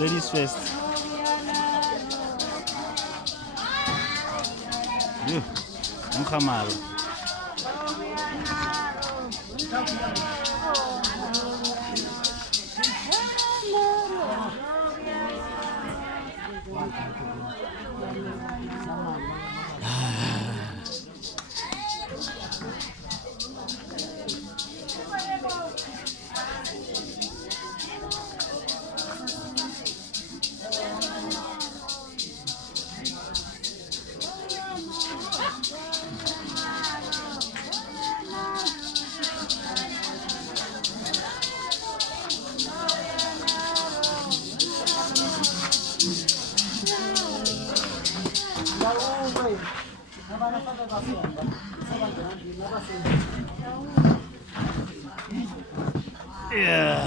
Ladies first. Mkhamalo. Yeah.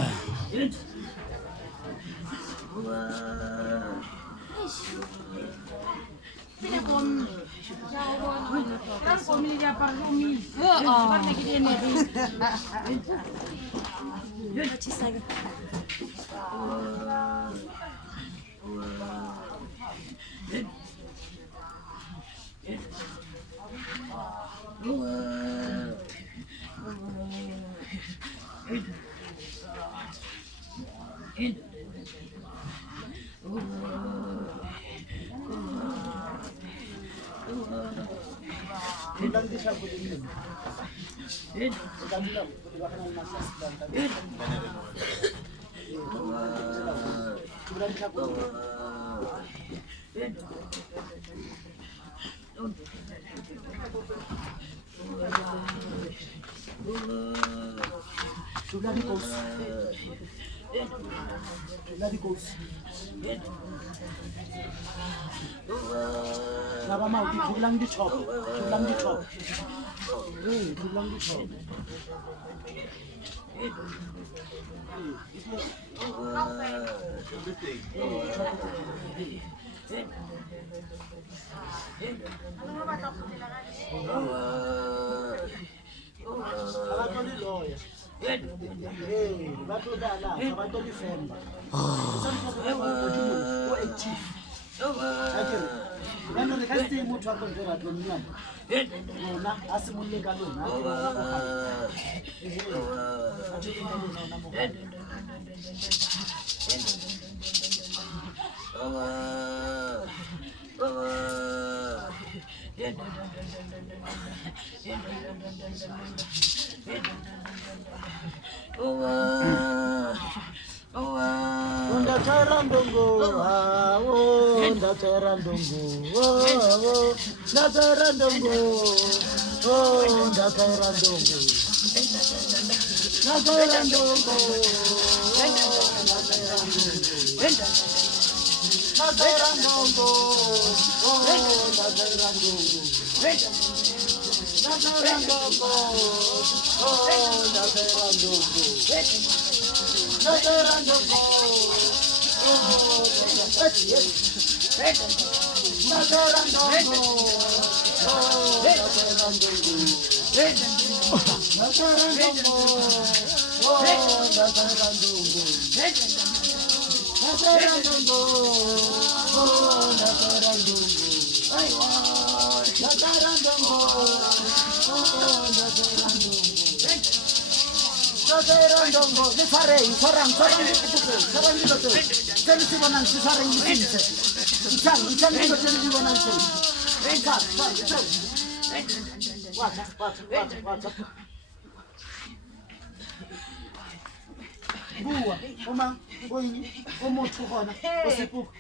Bua, oma, boing, o motho gona, o sepuka.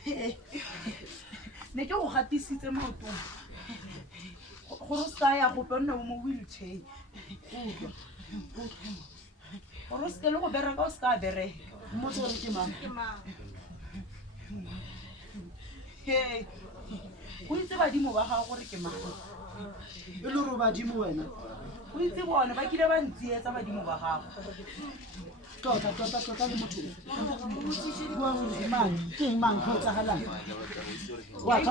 Ne ke go gatisitse maotong gore se ka ya gope o nne o mo wheelchair gore o seke le go bereka o se ka bereka Motho gore ke mang? he go itse badimo ba gago gore ke mang E le gore badimo wena. go itse bone ba kile ba ntsietsa badimo ba gago Tota le motho. Bua gore mang, ke mang go tsagalang. Wa ke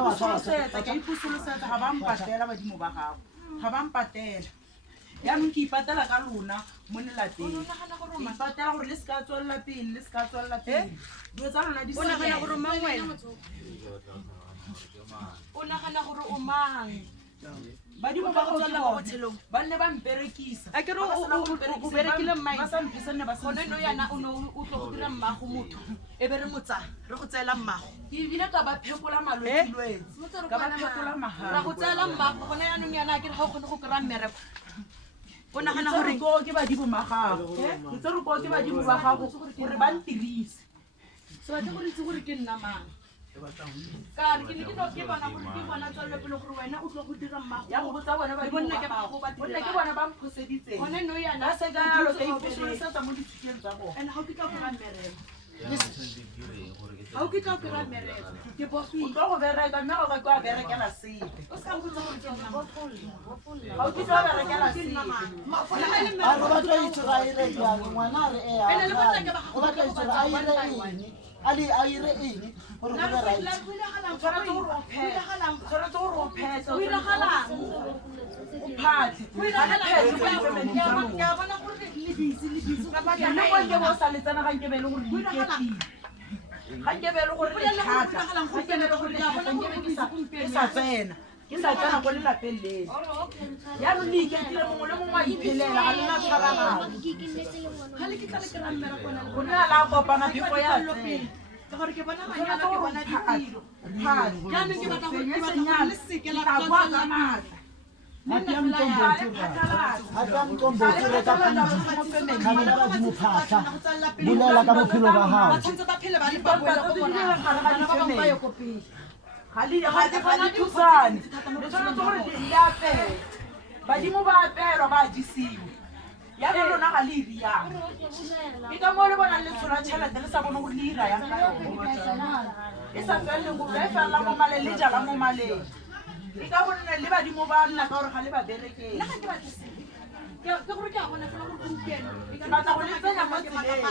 a ipusolosetsa ga ba mpatela badimo ba gago ga ba mpatela yaanong ke ipatela ka lona mo lelapeng ke ipatela gore le se ka tswelela pele le se ka tswelela pele dilo tsa lona di O nagana gore mang wena? O nagana gore o mang? badimo ba O tla tswela mo botshelong. ba nne ba mperekisa A ke re o berekile mmae. ba sa mpisa nne ba sa Gone no yana o ne o tlo go dira mmago motho e be re motsa re go tseela mmago ke ebile ka ba phekola malwetsilwetse ka ba phekola ra mahala go tseela mmago gone yaanong yana a ke re ga o kgone go kry-a mmereko o nagana gore gore ko ke badimo ba gago ke tse re ko ke badimo ba gago gore ba ntirise se batle gore itse gore ke nna mang ka re ke ne ke tlo ke bona gore ke bona tswelelo pele gore wena o tlo go dira mmago ya go botsa bone Le bonna ke ba gago ba bone ke bone ba mphoseditseng gone no yana ba se jalo ka ipusolosetsa mo ditshikeng tsa bone and ga o kitla o kry-a mmereko ga o kitla o kry-a mmereko ke o bofile tlo go bereka mme go ka kwa berekela sepe o se ka mpotsa gore ke nna mang ga o kitla wa berekela ke nna sepe mang Go na le A mmereko. go batla itse ga ire yang ngwana re e ya. Ene le bonna ke ba gago O batla itse a ire eng. Ali a ire eng gore go be right. tshwanetse gore o tshwanetse gore o phetse Go iragalang? o phatlhe Go iragalang? Ga le phetse mo Ke a family-ing tsa bona- lona. ke a bona gore le busy ka baka le la ko eng? nke bo sa letsana ga nke be le gore Go iragalang? ga nke be le gore le Bolelele gore thata go iragalang go ga nke be le gore ke a bona ke gore be go busy gompieno. ke sa tsena ko lelapeng lele yaanong le iketile mongwe le mongwe a iphelela ga lena tshwaragano Ga le kitla le kry-a mmereko wena le go nna la kopana phefo ya tsena Ka gore ke bona manyalo ke bona ditiro phatlhe jaanong ke batla gore senyalo le seke la tla bua ka maatla Hati ya mtombo tsire ka pele. Khamela ba dimo phahla. Bolela ka bophelo ba hao. ba tshwanetse ba phele ba le ba boela ko bona bana ba bangwe ba ye ko pele ga di thusane le tshwanetse gore di apele badimo ba apelwa ba jisiwa yaanong lona ga le iriang ke ka moo le bonang le tshola tšhelete le sa bone gore le ira yang ka yone e sa feleleng gore e felela mo maleng le jala mo maleng ke ka gonne le badimo ba nna ka gore ga le ba berekeng nna ga ke batle sepe ke gore ke a bona fela gore gompieno ke batla go le tsenya mo tseleng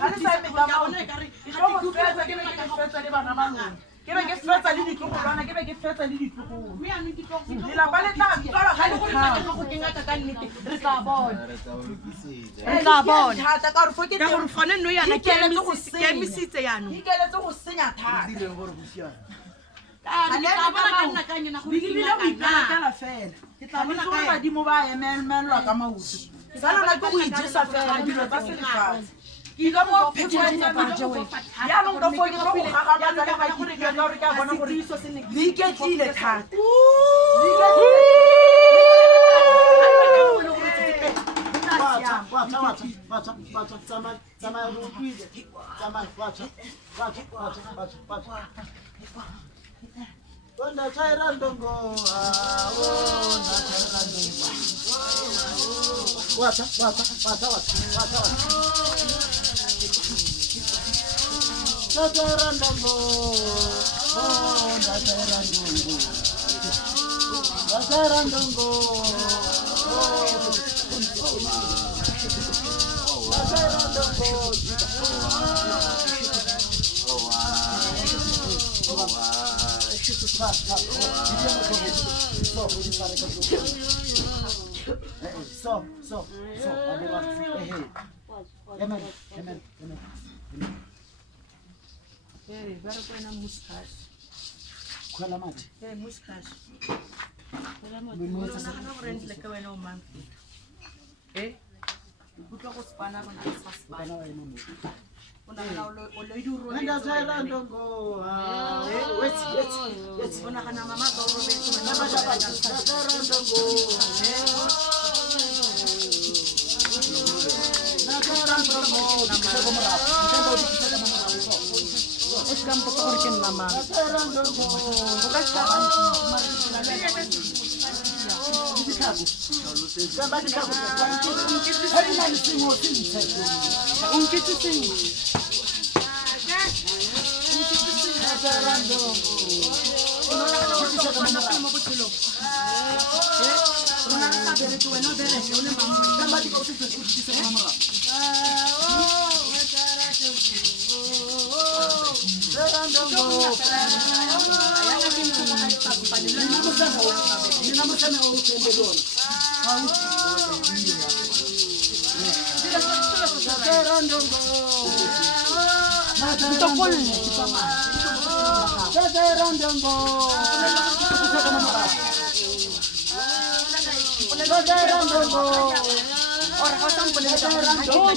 ga le sa eme ka maoto ke tlo go fetsa ke be ke fetsa le bana ba lona ke be ke fetsa le ditlogolwana ke be ke fetsa le ditlogolo mme yaanong ke tlo go lelapa le tla tswala ga le thata go ke ngaka ka nnete re tla bona re tla bona thata ka gore fo ke ka gore gone no yana ke Ikeletse go emisitse- ke senya. emisitse yaanong ikeletse go senya thata Ke tla bona ka nna ka nyena gore ke ebile ngaka go na. iperekela fela Ke tla bona Tshwanetse ka gore ena. badimo ba emelwa ka maoto sa lona ke go ijesa fela dilo tsa selefatshe ke ka mo yaanong ka fo ke tlo go gagamatsa le ga ke ikutlwa ka gore ke a bona gore le iketlile thata Le iketlile. utlwa go spana rona re sa spana Kana wa ema mo. o nagana o lo di Nenda tsela ndongo. Wetsi. o nagana mama ka o robetse wena ba Tsela ndongo. Tsela ndongo. Tsela morago. Tsela morago. o ska mpotsa gore ke nna mang Tsela ndongo. o ka se ba Somebody come. Hey, man, sing what you say. o nketsetseng mo botshelong rona re sa bereke wena o bereke o le mang Somebody go to the ora ga o sa mpolele ka gore